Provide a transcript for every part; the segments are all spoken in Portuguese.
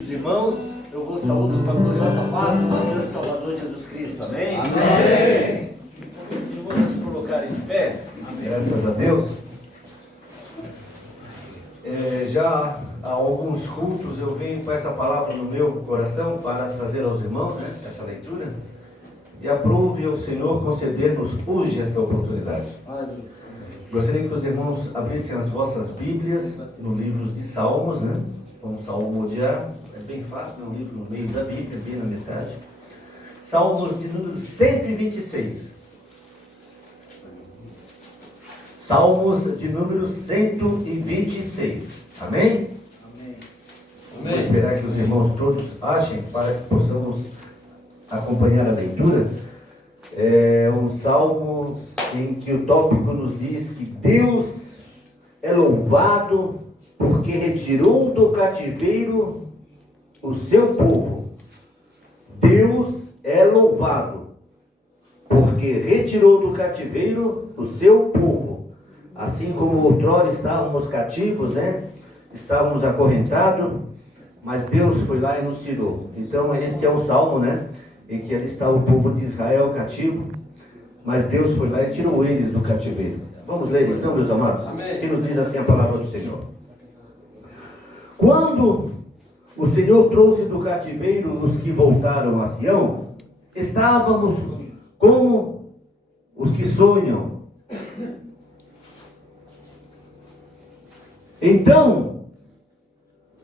Irmãos, eu vos saúdo com a gloriosa paz do nosso Senhor e Salvador Jesus Cristo. Amém? Amém. Vamos se colocar em pé. Graças a Deus. Já há alguns cultos eu venho com essa palavra no meu coração para trazer aos irmãos, essa leitura. E aprove o Senhor conceder-nos hoje esta oportunidade. Gostaria que os irmãos abrissem as vossas Bíblias no livro de Salmos, Vamos salmodiar, é bem fácil, é um livro no meio da Bíblia, bem na metade. Salmos de número 126. Salmos de número 126. Amém? Amém. Vamos esperar que os irmãos todos achem para que possamos acompanhar a leitura. É um salmo em que o tópico nos diz que Deus é louvado porque retirou do cativeiro o seu povo. Deus é louvado porque retirou do cativeiro o seu povo. Assim como outrora estávamos cativos, estávamos acorrentados, mas Deus foi lá e nos tirou. Então este é um salmo, em que ali está o povo de Israel cativo, mas Deus foi lá e tirou eles do cativeiro. Vamos ler então, meus amados? Amém. Que nos diz assim a palavra do Senhor. Quando o Senhor trouxe do cativeiro os que voltaram a Sião, estávamos como os que sonham. Então,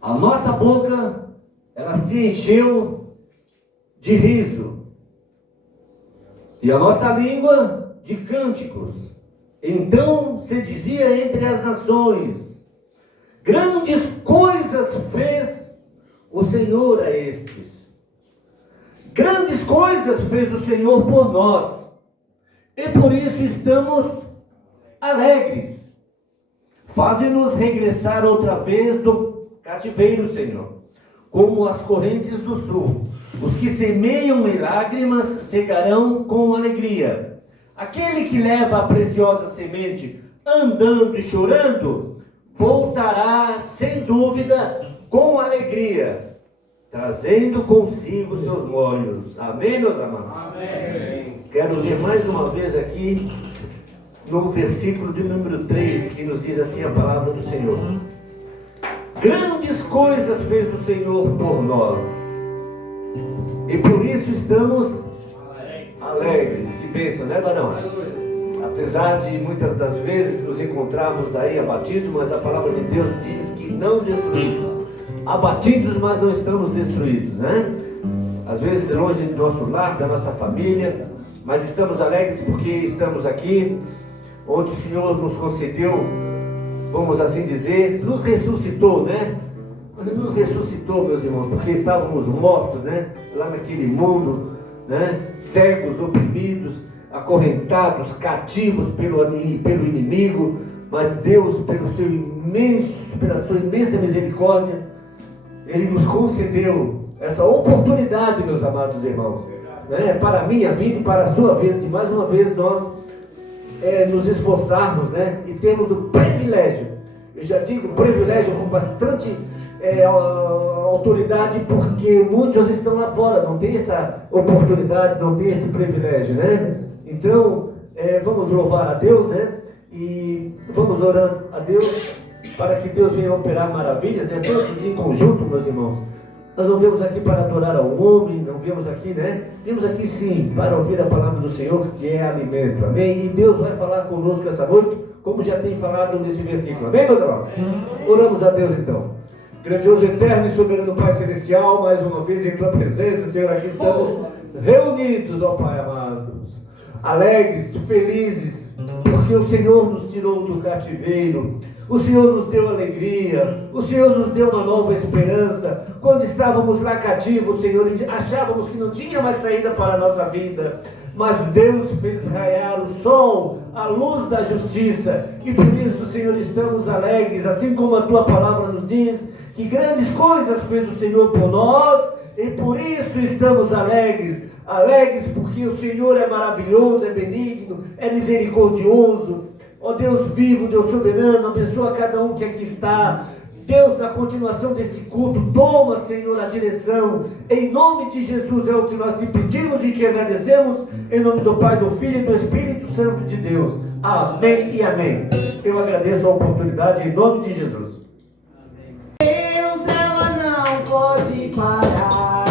a nossa boca, ela se encheu de riso, e a nossa língua de cânticos. Então se dizia entre as nações: grandes coisas fez o Senhor a estes. Grandes coisas fez o Senhor por nós, e por isso estamos alegres. Faze-nos regressar outra vez do cativeiro, Senhor, como as correntes do sul. Os que semeiam em lágrimas cegarão com alegria. Aquele que leva a preciosa semente andando e chorando, voltará sem dúvida com alegria, trazendo consigo seus molhos. Amém, meus amados? Amém. Quero ler mais uma vez aqui no versículo de número 3, que nos diz assim a palavra do Senhor: grandes coisas fez o Senhor por nós, e por isso estamos alegres. Que bênção, Barão? Apesar de muitas das vezes nos encontrarmos aí abatidos, mas a palavra de Deus diz que não destruídos. Abatidos, mas não estamos destruídos, Às vezes longe do nosso lar, da nossa família, mas estamos alegres porque estamos aqui, onde o Senhor nos concedeu, vamos assim dizer, nos ressuscitou, Nos ressuscitou, meus irmãos, porque estávamos mortos, Lá naquele mundo, Cegos, oprimidos, acorrentados, cativos pelo inimigo, mas Deus, pela sua imensa misericórdia, Ele nos concedeu essa oportunidade, meus amados irmãos, para a minha vida e para a sua vida, de mais uma vez nós nos esforçarmos, e termos o privilégio, eu já digo privilégio com bastante autoridade, porque muitos estão lá fora, não tem essa oportunidade, não tem esse privilégio, Então, vamos louvar a Deus, e vamos orando a Deus, para que Deus venha operar maravilhas, todos em conjunto, meus irmãos. Nós não viemos aqui para adorar ao homem, não viemos aqui, Viemos aqui sim, para ouvir a palavra do Senhor, que é alimento, amém? E Deus vai falar conosco essa noite, como já tem falado nesse versículo, amém, meus irmãos? Oramos a Deus então. Grandioso, eterno e soberano Pai Celestial, mais uma vez em Tua presença, Senhor, aqui estamos reunidos, ó Pai amados, alegres, felizes, porque o Senhor nos tirou do cativeiro, o Senhor nos deu alegria, o Senhor nos deu uma nova esperança. Quando estávamos lá cativos, Senhor, achávamos que não tinha mais saída para a nossa vida, mas Deus fez raiar o sol, a luz da justiça, e por isso, Senhor, estamos alegres, assim como a Tua palavra nos diz, que grandes coisas fez o Senhor por nós, e por isso estamos alegres, porque o Senhor é maravilhoso, é benigno, é misericordioso. Ó Deus vivo, Deus soberano, abençoa cada um que aqui está, Deus, na continuação desse culto, toma, Senhor, a direção. Em nome de Jesus é o que nós te pedimos e te agradecemos. Em nome do Pai, do Filho e do Espírito Santo de Deus. Amém e amém. Eu agradeço a oportunidade em nome de Jesus. Deus, ela não pode parar.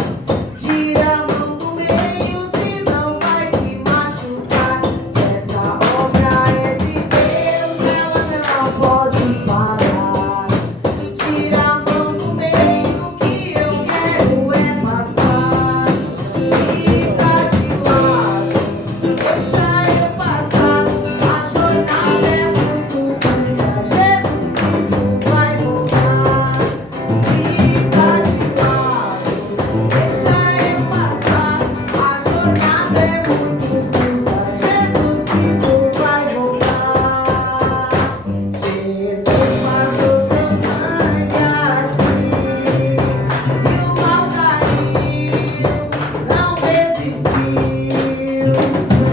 Tira a mão do meio, senão vai te machucar. Se essa obra é de Deus, ela não pode parar. Tira a mão do meio, que eu quero é passar. Fica de lado, deixa eu passar. A jornada é muito longa, Jesus Cristo vai voltar. Fica de lado, deixa eu passar. A jornada é muito longa, Jesus Cristo vai voltar. Jesus passou seu sangue aqui, e o mal caiu, não resistiu.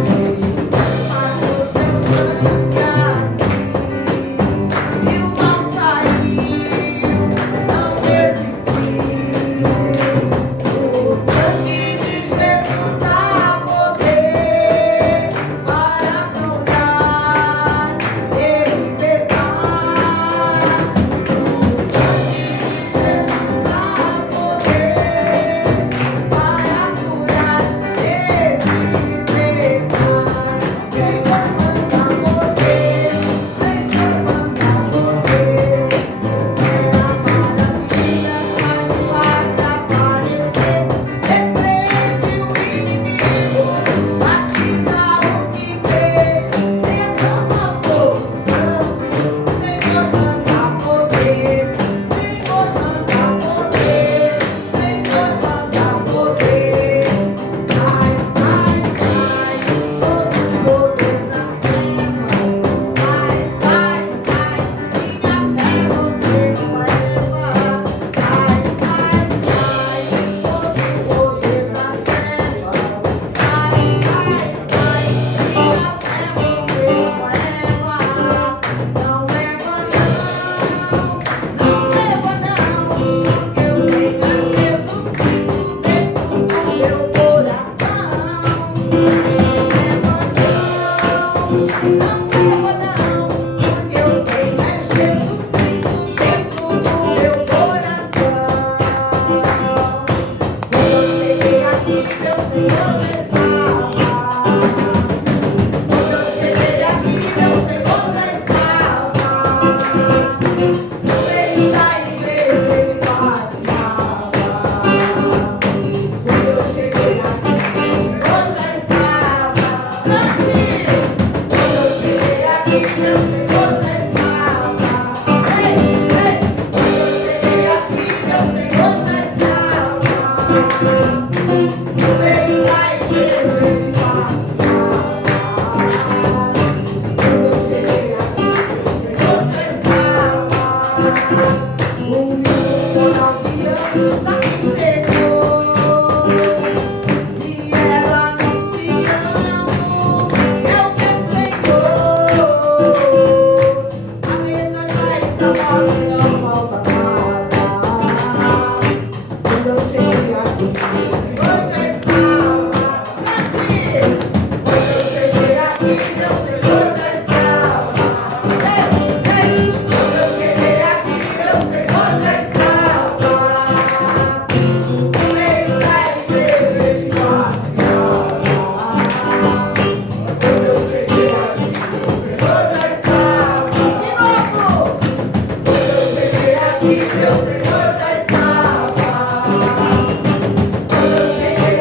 Jesus passou seu sangue aqui, e o mal saiu, não resistiu. O sangue de Jesus dá poder para curar e libertar. O sangue de Jesus dá poder para curar e libertar. Senhor, manda poder, Senhor, manda poder. É a maravilha, faz milagre aparecer. Repreende o inimigo, batiza o que crê. Derrama a força, Senhor, manda poder. Senhor, manda poder. Senhor, manda poder. Sai, sai, sai, todo poder nas trevas. Sai, sai, sai, minha fé você leva. Sai, sai, sai, todo poder nas trevas. Sai, sai, sai, minha fé você leva. Não leva não, porque eu tenho a Jesus Cristo dentro do meu coração. Não leva não, porque eu tenho a Jesus Cristo dentro do meu coração. Quando eu cheguei aqui, meu Senhor já estava. Quando eu cheguei aqui, meu Senhor já estava. No meio da igreja ele passeava. Quando eu cheguei aqui, meu Senhor já estava. Cante! Quando eu cheguei aqui, meu Senhor já estava. Ei, ei! Quando eu cheguei aqui, meu Senhor já estava. No meio da igreja ele passeava. Quando eu cheguei aqui, meu Senhor já estava. O moral de anos aqui chegou, e ela anunciando é o meu Senhor. A mesa já está posta e não falta nada. Quando eu cheguei aqui, meu Senhor já estava. Cante! Quando eu cheguei aqui, meu Senhor já estava. Ei, ei! Quando eu cheguei aqui, meu Senhor já estava. No meio da igreja ele passeava. Quando eu cheguei aqui, meu Senhor já estava. De novo! Quando eu cheguei aqui, meu Senhor já estava. Quando eu cheguei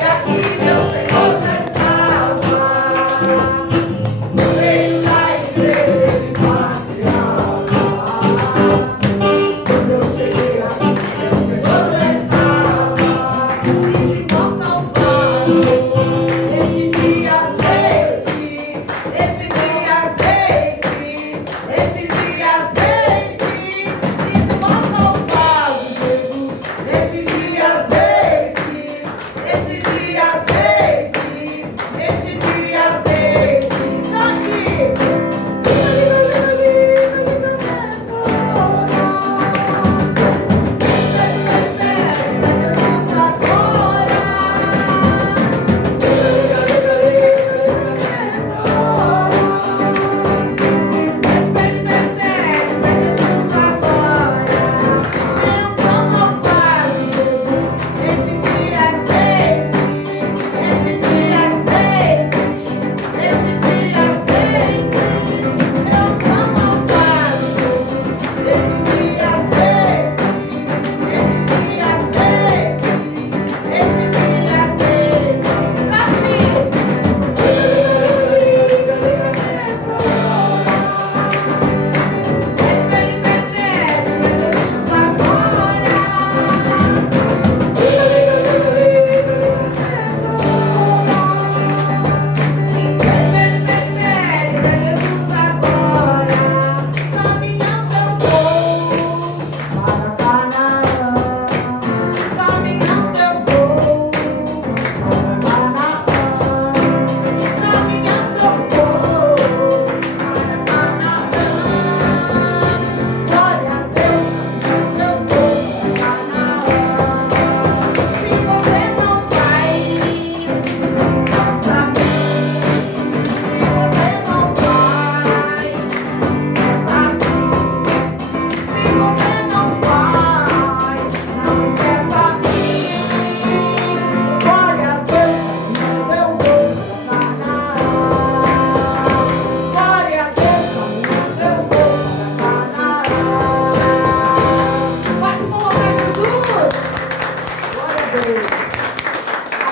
Deus.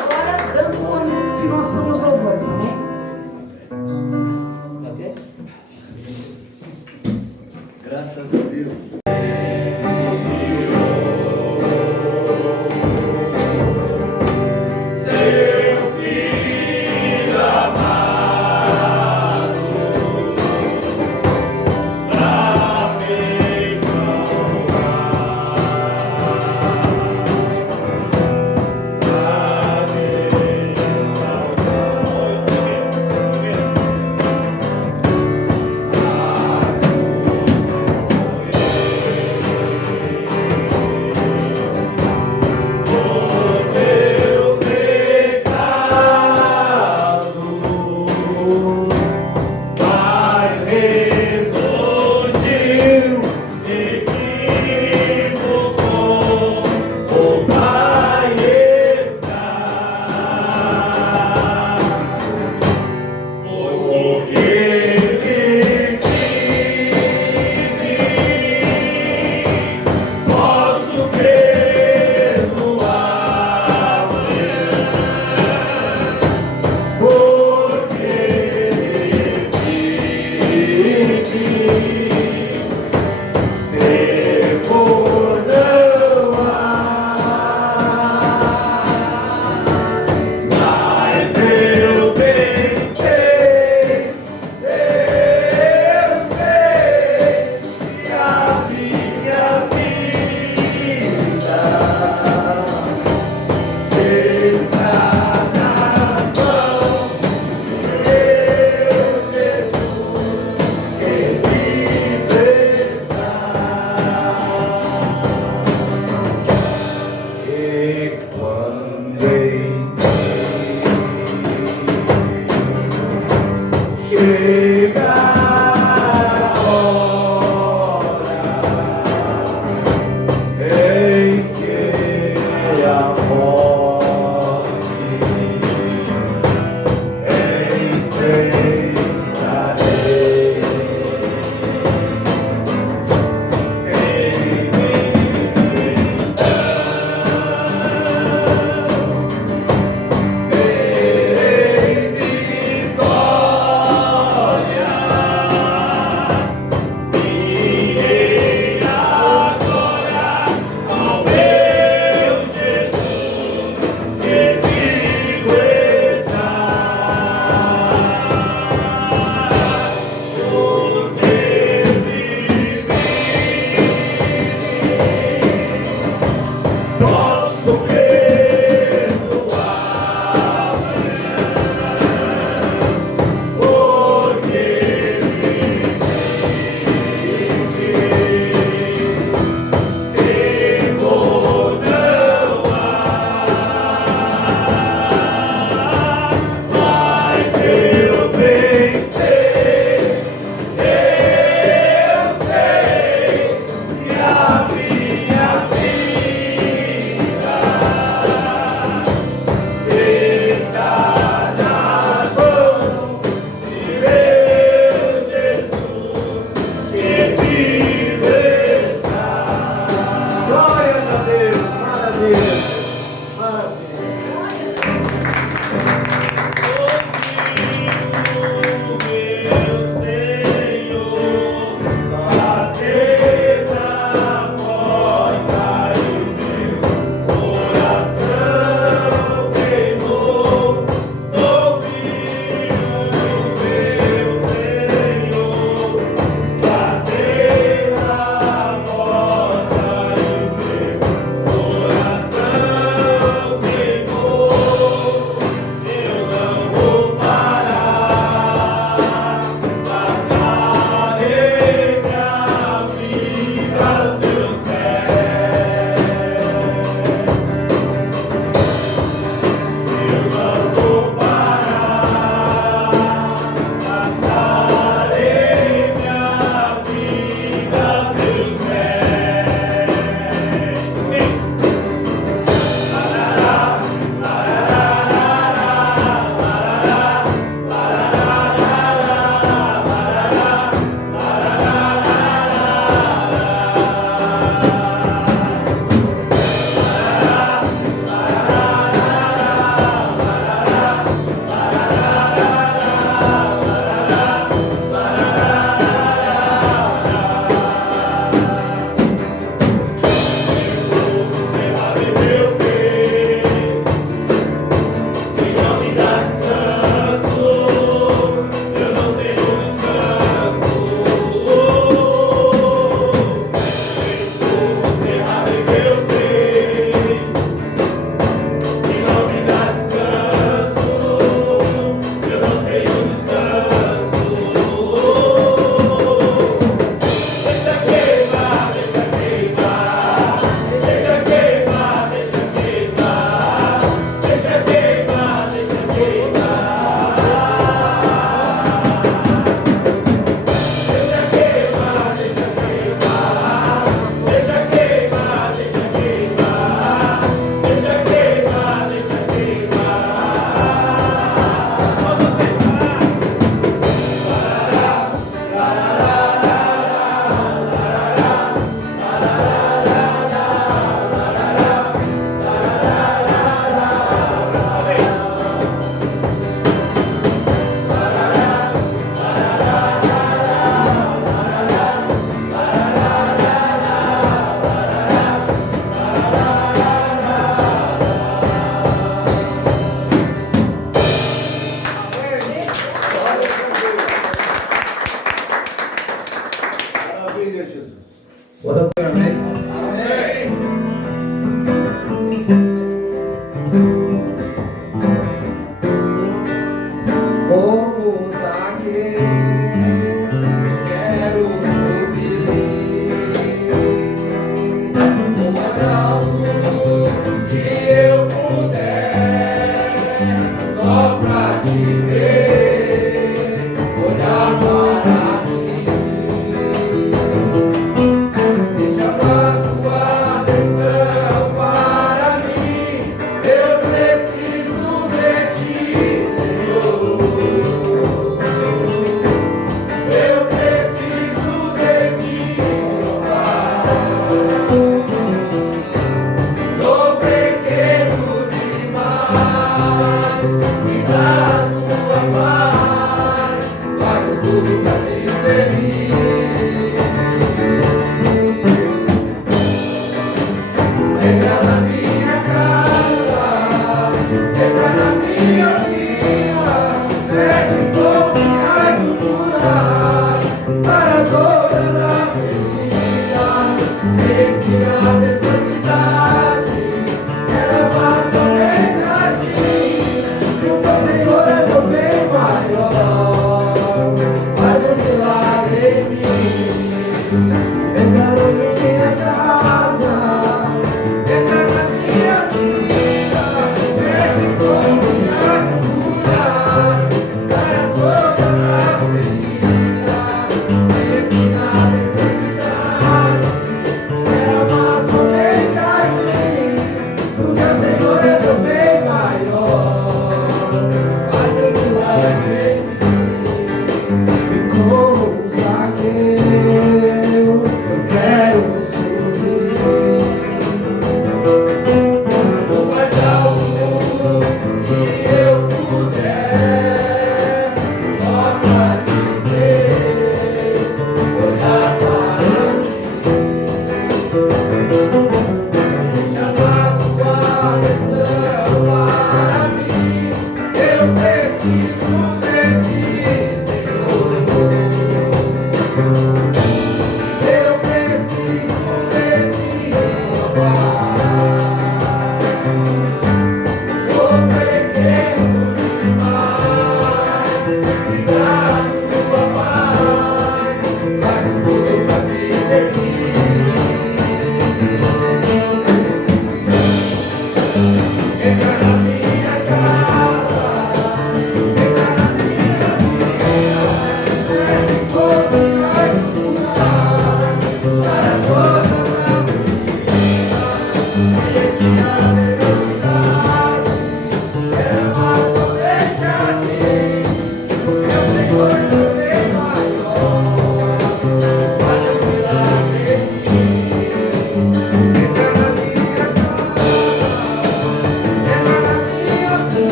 Agora, dando continuação aos louvores, amém? Ok? Graças a Deus.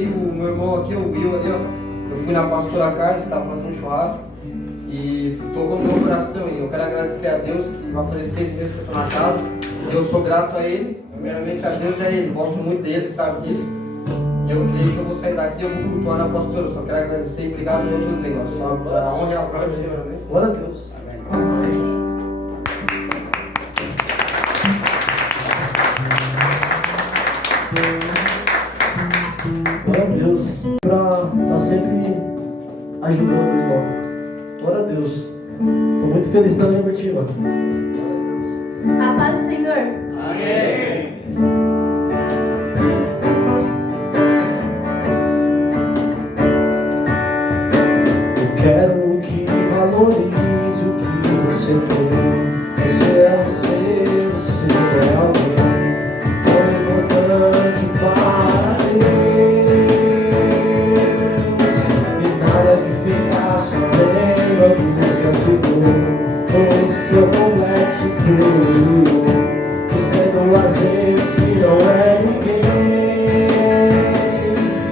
O meu irmão aqui, o Will ali, ó. Eu fui na pastora Carlos, estava fazendo um churrasco e tocou no meu coração. E eu quero agradecer a Deus que vai fazer 6 meses que eu estou na casa. E eu sou grato a Ele, primeiramente a Deus e a Ele. Gosto muito dele, sabe disso. E eu creio que eu vou sair daqui e eu vou cultuar na pastora. Só quero agradecer e obrigado por tudo, negócio. Só a honra e a glória do Senhor. Glória a Deus. Amém. Glória a Deus, para sempre ajudando o irmão. Glória a Deus. Estou muito feliz também, Bertiva. A paz do Senhor. Amém. Eu quero que valorize o que você tem. Você é você é alguém tão importante para Deus. E nada de ficar só vendo a música segura. Pois seu complexo frio, dizendo às vezes que não é ninguém.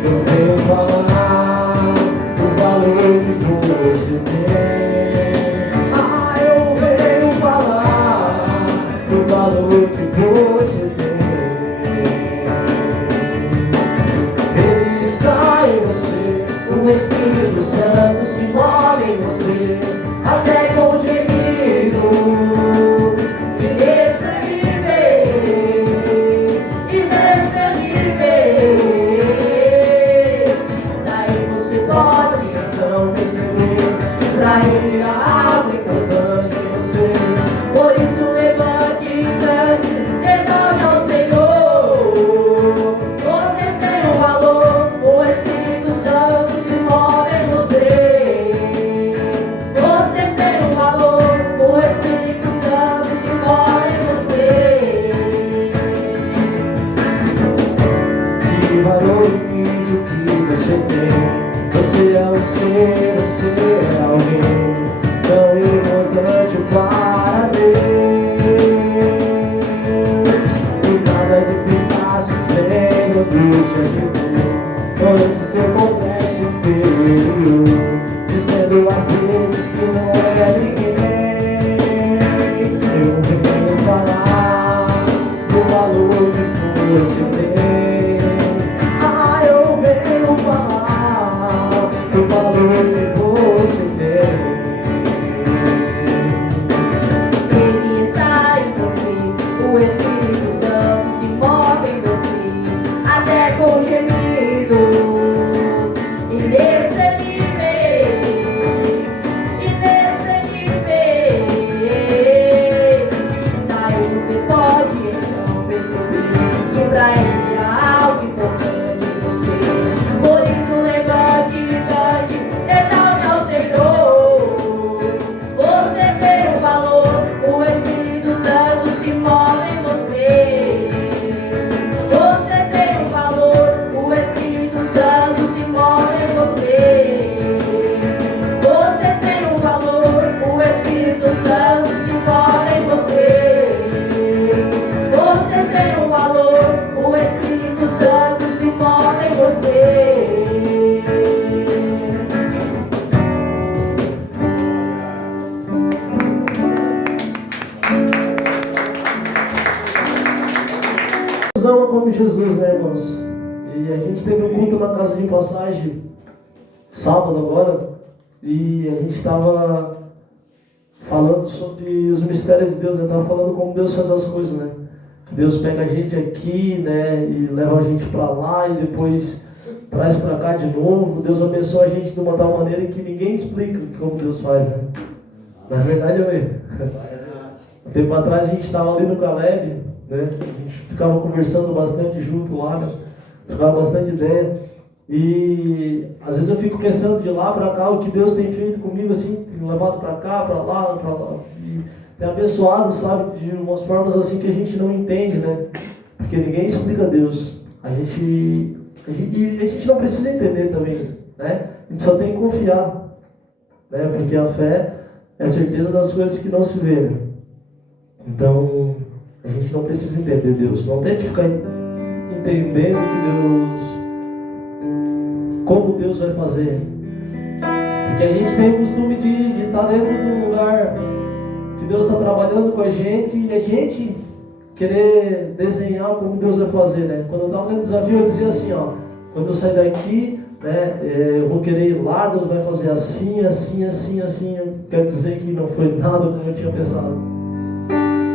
Eu venho falar do valor que você tem. Ah, eu venho falar do valor que você tem. Ele está em você, o Espírito Santo se move em você, até com gemidos inexprimíveis. Daí você pode então perceber que pra Ele há algo importante em você. Por isso levante e cante, exalte ao Senhor. Você tem um valor, o Espírito Santo se move em você. Você tem um valor, o Espírito Santo se move em você. Que valorize o que você tem. Você é um ser, você é alguém tão importante para Deus. E nada de ficar sofrendo, deixa de ver todo esse seu complexo interior, dizendo às vezes que não é ninguém. Eu venho falar do valor que você tem. Ah, eu venho falar do valor que você tem. Ele está em você, o Espírito Santo se move em você, Jesus, né, irmãos? E a gente teve um culto na casa de passagem sábado agora, e a gente estava falando sobre os mistérios de Deus, né? Estava falando como Deus faz as coisas, né? Deus pega a gente aqui, né, e leva a gente para lá e depois traz para cá de novo. Deus abençoa a gente de uma tal maneira que ninguém explica como Deus faz, né? Na verdade, um tempo atrás a gente estava ali no Caleb, né? A gente ficava conversando bastante junto lá, né? Ficava bastante ideia. E às vezes eu fico pensando de lá para cá o que Deus tem feito comigo, assim, tem levado para cá, para lá, e tem abençoado, sabe, de umas formas assim que a gente não entende, né? Porque ninguém explica Deus. A gente não precisa entender também, né? A gente só tem que confiar, né? Porque a fé é a certeza das coisas que não se vê, né? Então, a gente não precisa entender Deus. Não tente ficar entendendo como Deus vai fazer. Porque a gente tem o costume de estar dentro de um lugar que Deus está trabalhando com a gente e a gente querer desenhar como Deus vai fazer, né? Quando eu estava no desafio, eu dizia assim, ó, quando eu sair daqui, né, eu vou querer ir lá, Deus vai fazer assim, assim, assim, assim. Eu quero dizer que não foi nada como eu tinha pensado,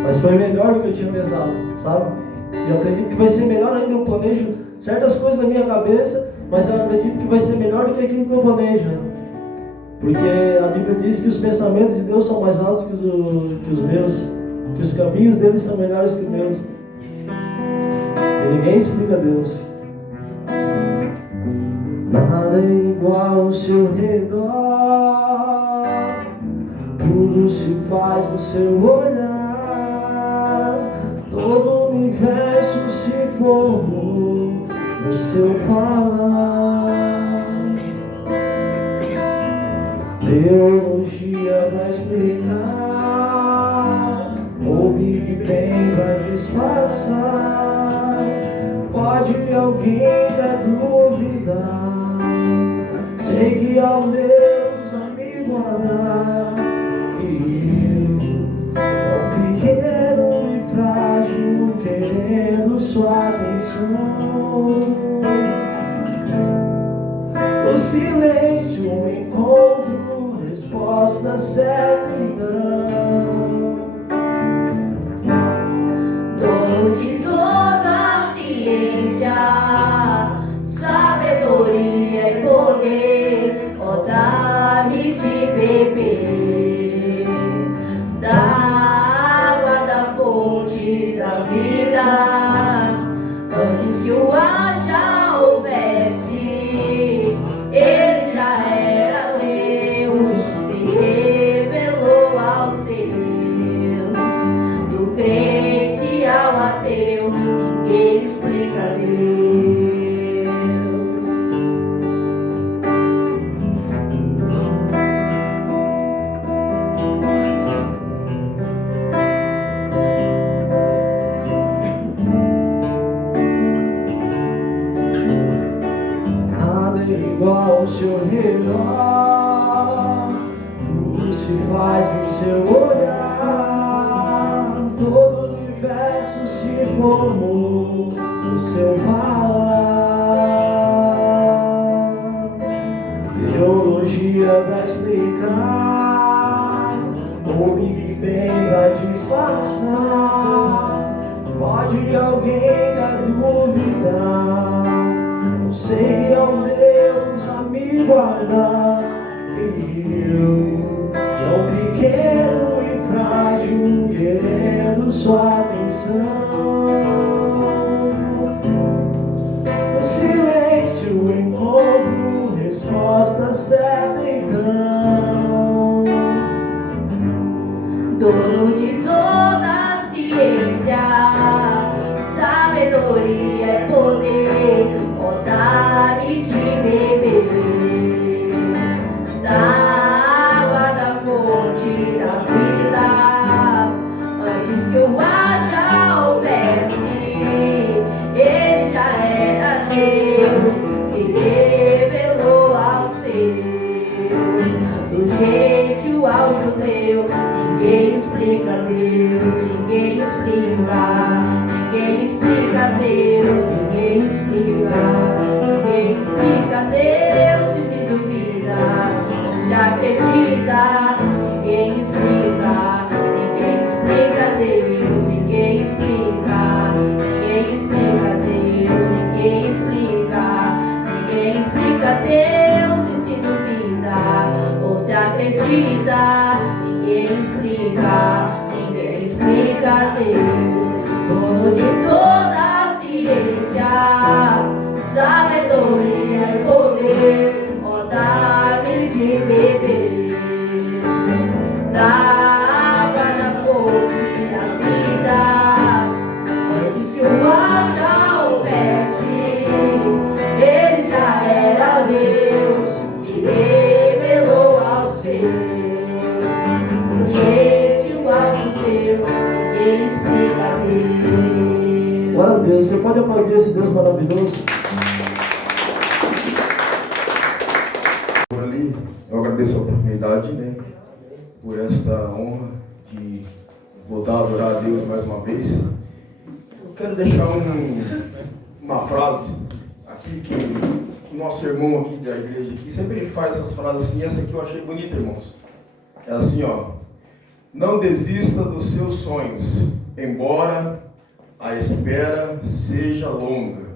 mas foi melhor do que eu tinha pensado, sabe? E eu acredito que vai ser melhor ainda. Eu planejo certas coisas na minha cabeça, mas eu acredito que vai ser melhor do que aquilo que eu planejo, né? Porque a Bíblia diz que os pensamentos de Deus são mais altos que os meus, que os caminhos dele são melhores que os meus. E ninguém explica Deus. Nada é igual ao seu redor, tudo se faz no seu olhar, todo o universo se formou no seu falar. Teologia vai explicar, o Big Bang vai disfarçar. Pode alguém duvidar, sei que ao Deus a me guardar. E eu, tão pequeno e frágil, querendo sua atenção. No silêncio encontro resposta certa então. Dono de toda a ciência, sabedoria e poder, ó, dá-me de beber da água da fonte da vida. Antes que o ar já houvesse, ele já era Deus, se revelou aos seus. Do crente ao ateu, ninguém explica Deus. Nada é igual ao seu redor, tudo se faz no seu olhar, todo o universo se formou no seu falar. Teologia vai explicar, o Big Bang vai disfarçar. Pode alguém duvidar, eu sei ao Deus a me guardar. E eu, tão pequeno e frágil, querendo sua atenção. No silêncio encontro resposta certa então. Dono de toda a ciência, sabedoria e poder, ó, dá-me de beber da água da fonte da vida. Antes que o mar já houvesse, ele já era Deus, se revelou aos seus. Do gentio ao judeu, ninguém explica Deus, ninguém explica Deus. vida. Ninguém explica Deus, dono de toda a ciência, sabedoria e poder, ó, dá-me de beber da água da fonte da vida. Antes que o mar já houvesse, ele já era Deus, que revelou aos seus. Um jeito igual de Deus, ninguém explica Deus. Glória a Deus. Você pode aplaudir esse Deus maravilhoso? Por ali, eu agradeço a oportunidade, né, por esta honra de voltar a adorar a Deus mais uma vez. Eu quero deixar uma frase aqui que o nosso irmão aqui da igreja aqui, sempre ele faz essas frases assim, e essa aqui eu achei bonita, irmãos. É assim, ó: não desista dos seus sonhos, embora a espera seja longa.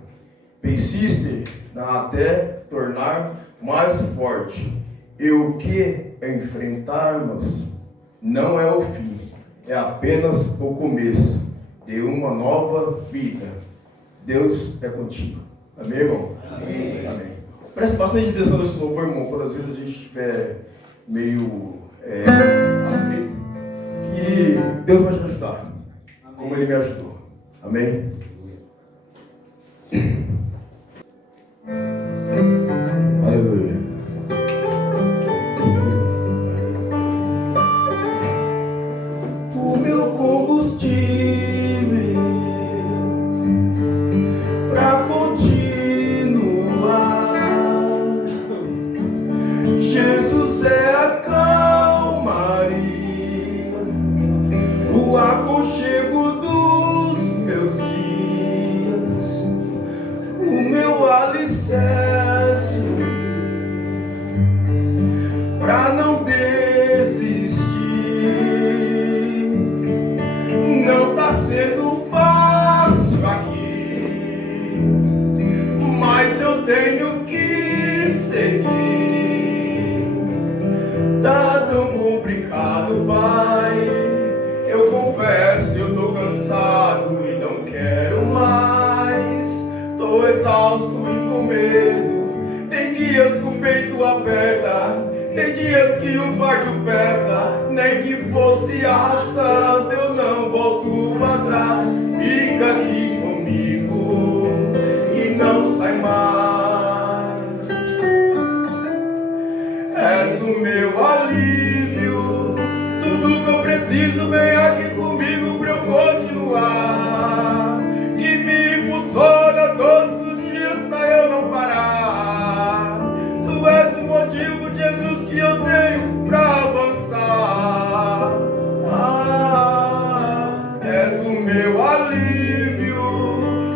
Persiste até tornar mais forte. E o que enfrentarmos não é o fim, é apenas o começo de uma nova vida. Deus é contigo. Amém, irmão? Amém. Amém. Preste bastante atenção nesse louvor, irmão, quando às vezes a gente estiver meio aflito, que Deus vai te ajudar, como Ele me ajudou. Amém? Aleluia. O meu combustível pra continuar, Jesus é a calmaria, o aconchego dos meus dias, o meu alicerce pra não desistir. Não tá sendo fácil aqui, mas eu tenho que seguir. Tá tão complicado, Pai, eu confesso, eu tô cansado e não quero mais. Tô exausto e com medo, tem dias que o peito aperta, tem dias que o fardo pesa, nem que fosse arrastado, eu não volto pra trás. Fica aqui comigo e não sai mais. És o meu alívio, tudo que eu preciso vem aqui comigo pra eu continuar. Que me impulsiona todos os dias pra eu não parar. Tu és o motivo, Jesus, que eu tenho pra avançar. És o meu alívio,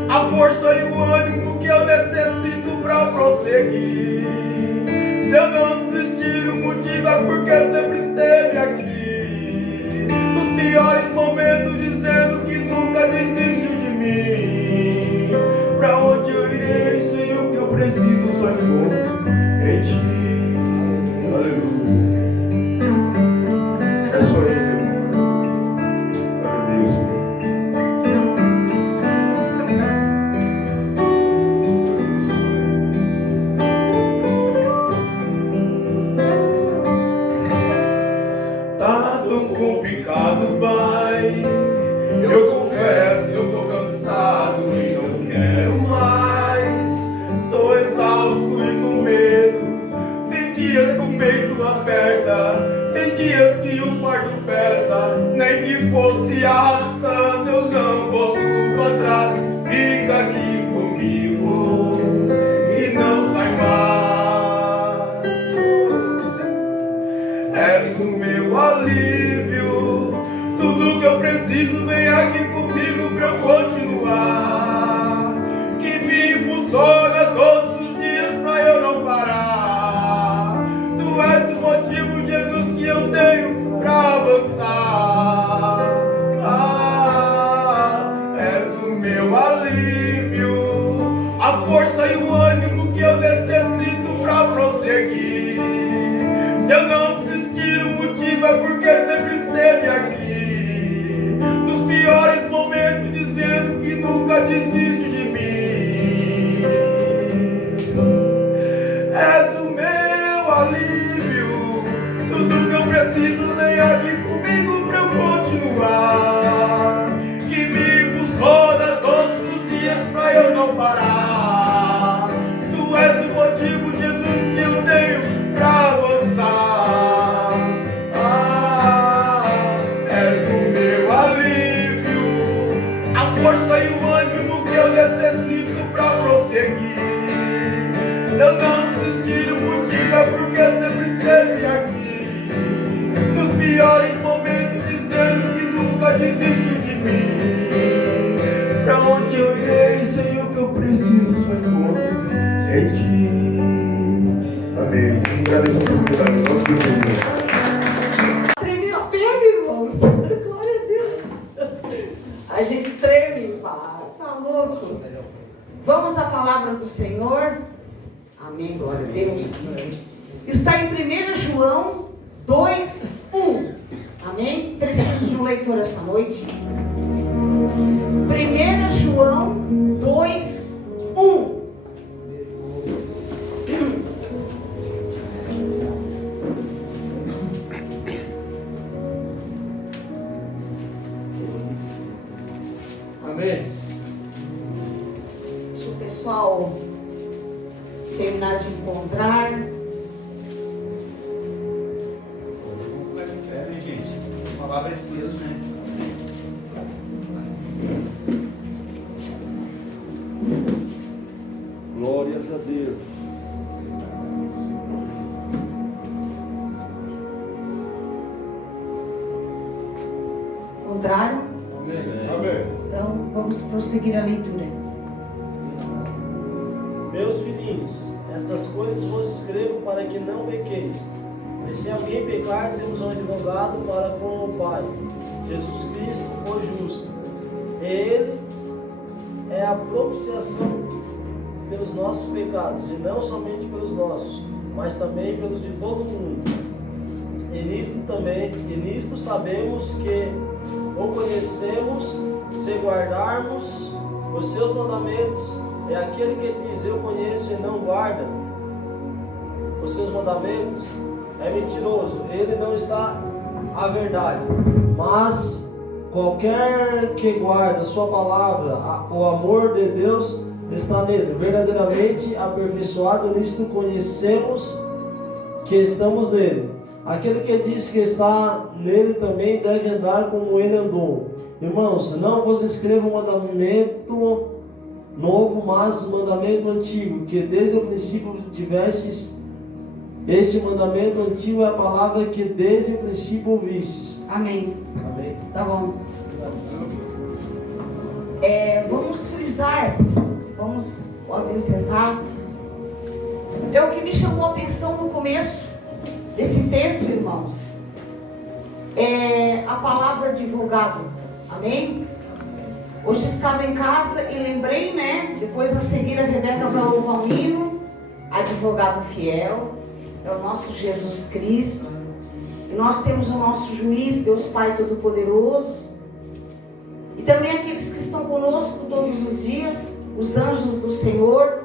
a força e o ânimo que eu necessito pra prosseguir. Se eu não desistir, o motivo é porque sempre esteve aqui, nos piores momentos, dizendo que nunca desiste de mim. Pra onde eu irei, Senhor, que eu preciso só encontro em ti. Aleluia. É só Ele, irmão. Glória a Deus. Tá tão complicado, Pai, eu confesso, eu tô cansado e não quero mais. Tô exausto e com medo, tem dias que o peito aperta, tem dias que o fardo pesa, nem que fosse arrastando, eu não volto pra trás. Fica aqui comigo e não sai mais. És o meu alívio, tudo que eu preciso vem aqui comigo pra eu continuar. Que me impulsiona todos os dias pra eu não parar. Tu és o motivo, Jesus, que eu tenho pra avançar. És o meu alívio, a força e o ânimo que eu necessito pra prosseguir. Se eu não desistir, o desiste de mim. És o meu alívio, tudo que eu preciso vem aqui comigo pra eu continuar. Que me roda todos os dias pra eu não parar. Tu és o motivo, Jesus, que eu tenho pra avançar. És o meu alívio, a força e o ânimo que eu necessito pra prosseguir. Se eu não desistir, o motivo é porque sempre esteve aqui, nos piores momentos, dizendo que nunca desiste de mim. Pra onde eu irei, sei o que eu preciso, só encontro em ti. Amém. Agradeço a oportunidade, em nome de Jesus. Treme a perna, irmãos. Glória a Deus. A gente treme, pá. Tá louco? Vamos à palavra do Senhor. Amém, glória a Deus. Está em 1 João 2, 1. Amém? Preciso de um leitor esta noite. 1 João 2, 1. Amém. Se o pessoal terminar de encontrar. Gente, a palavra de Deus, né? Glórias a Deus. Encontraram? Amém. Então vamos prosseguir a leitura. Meus filhinhos, estas coisas vos escrevo para que não pequeis. E se alguém pecar, temos um advogado para com o Pai, Jesus Cristo, o justo. Ele é a propiciação pelos nossos pecados, e não somente pelos nossos, mas também pelos de todo mundo. E nisto sabemos que o conhecemos, se guardarmos os seus mandamentos. É aquele que diz, eu conheço e não guarda os seus mandamentos, é mentiroso, ele não está à verdade. Mas qualquer que guarda a sua palavra, o amor de Deus está nele. Verdadeiramente aperfeiçoado nisto conhecemos que estamos nele. Aquele que diz que está nele também deve andar como ele andou. Irmãos, não vos escrevo um mandamento novo, mas mandamento antigo, que desde o princípio tivestes. Este mandamento antigo é a palavra que desde o princípio ouvistes. Amém. Amém. Tá bom. Vamos frisar. Podem sentar. É o que me chamou a atenção no começo desse texto, irmãos. É a palavra advogado. Amém? Hoje estava em casa e lembrei, né? Depois a seguir a Rebeca vai louvar um hino. Advogado fiel. É o nosso Jesus Cristo. E nós temos o nosso juiz, Deus Pai Todo-Poderoso. E também aqueles que estão conosco todos os dias, os anjos do Senhor,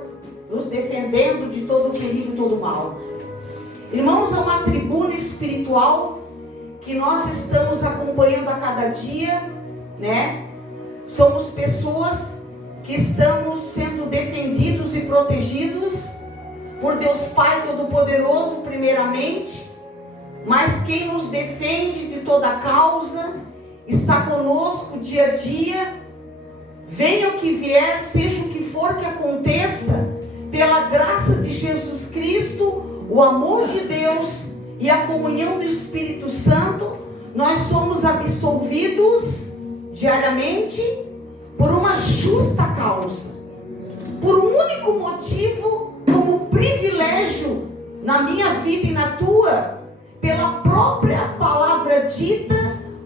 nos defendendo de todo o perigo e todo o mal. Irmãos, é uma tribuna espiritual que nós estamos acompanhando a cada dia, né? Somos pessoas que estamos sendo defendidos e protegidos por Deus Pai Todo-Poderoso, primeiramente, mas quem nos defende de toda causa está conosco dia a dia, venha o que vier, seja o que for que aconteça, pela graça de Jesus Cristo, o amor de Deus e a comunhão do Espírito Santo, nós somos absolvidos diariamente por uma justa causa, por um único motivo, como privilégio na minha vida e na tua, pela própria palavra dita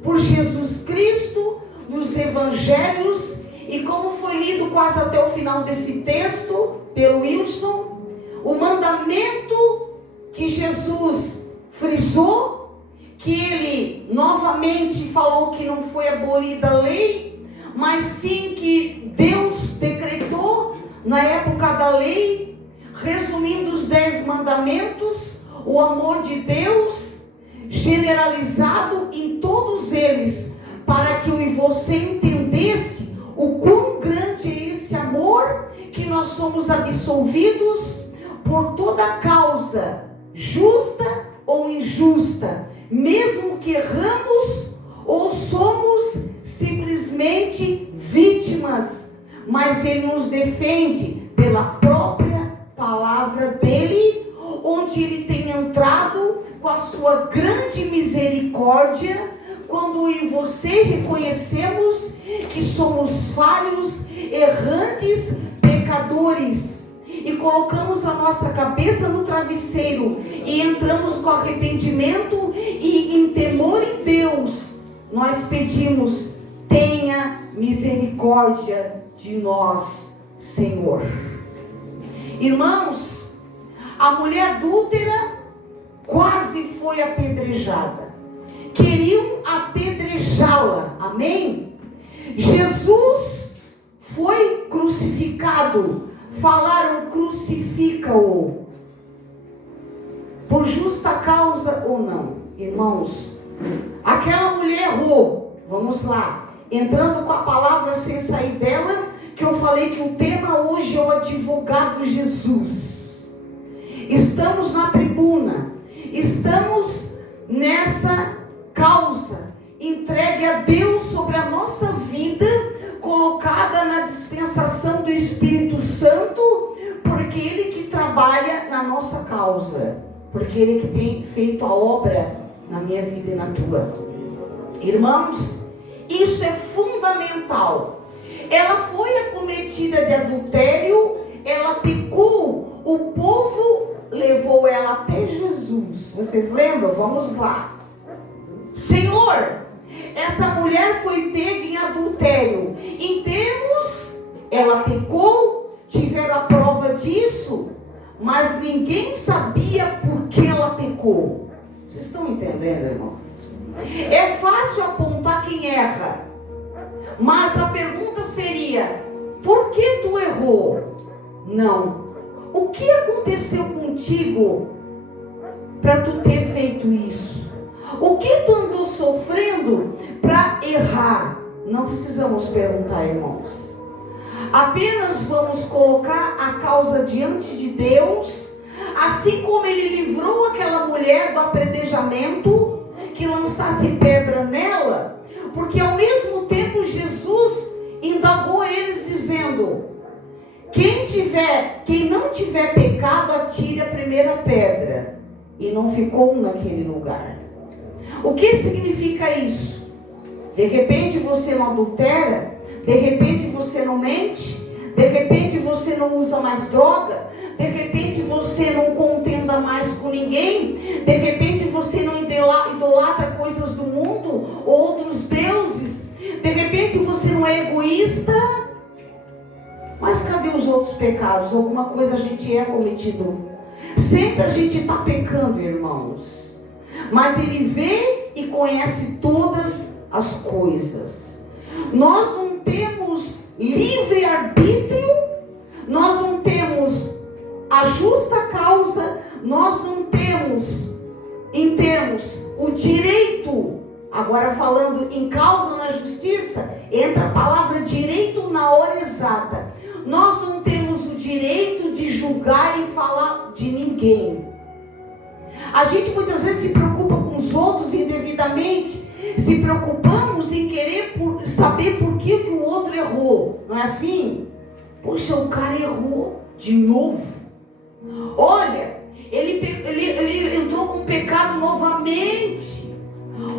por Jesus Cristo nos evangelhos, e como foi lido quase até o final desse texto pelo Wilson, o mandamento que Jesus frisou, que ele novamente falou que não foi abolida a lei, mas sim que Deus decretou na época da lei, resumindo os 10 mandamentos, o amor de Deus generalizado em todos eles, para que eu e você entendesse o quão grande é esse amor, que nós somos absolvidos por toda causa, justa ou injusta, mesmo que erramos ou somos simplesmente vítimas, mas Ele nos defende pela própria palavra dEle, onde Ele tem entrado com a sua grande misericórdia, quando eu e você reconhecemos que somos falhos, errantes, pecadores, e colocamos a nossa cabeça no travesseiro e entramos com arrependimento e em temor em Deus, nós pedimos: tenha misericórdia de nós, Senhor. Irmãos, a mulher adúltera quase foi apedrejada. Queriam apedrejá-la, amém? Jesus foi crucificado. Falaram: crucifica-o. Por justa causa ou não? Irmãos, aquela mulher errou. Vamos lá, entrando com a palavra sem sair dela, que eu falei que o tema hoje é o advogado Jesus. Estamos na tribuna, estamos nessa causa entregue a Deus sobre a nossa vida, colocada na dispensação do Espírito Santo, porque Ele que trabalha na nossa causa, porque Ele que tem feito a obra na minha vida e na tua. Irmãos, isso é fundamental. Ela foi acometida de adultério, ela pecou, o povo levou ela até Jesus. Vocês lembram? Vamos lá. Senhor, essa mulher foi pega em adultério. Em termos, ela pecou, tiveram a prova disso, mas ninguém sabia por que ela pecou. Vocês estão entendendo, irmãos? É fácil apontar quem erra, mas a pergunta seria: por que tu errou? Não. O que aconteceu contigo para tu ter feito isso? O que tu andou sofrendo para errar? Não precisamos perguntar, irmãos. Apenas vamos colocar a causa diante de Deus, assim como Ele livrou aquela mulher do apedrejamento, que lançasse pedra nela, porque ao mesmo tempo Jesus indagou eles dizendo: quem não tiver pecado, atire a primeira pedra. E não ficou um naquele lugar. O que significa isso? De repente você não adultera, de repente você não mente, de repente você não usa mais droga, de repente você não contenda mais com ninguém, de repente você não idolatra coisas do mundo, outros deuses, de repente você não é egoísta. Mas cadê os outros pecados? Alguma coisa a gente é cometido. Sempre a gente está pecando, irmãos. Mas Ele vê e conhece todas as coisas. Nós não temos livre-arbítrio, nós não temos a justa causa, nós não temos, em termos, o direito. Agora falando em causa na justiça, entra a palavra direito na hora exata. Nós não temos o direito de julgar e falar de ninguém. A gente muitas vezes se preocupa com os outros indevidamente, se preocupamos em querer saber por que o outro errou. Não é assim? Poxa, o cara errou de novo. Olha, ele entrou com pecado novamente.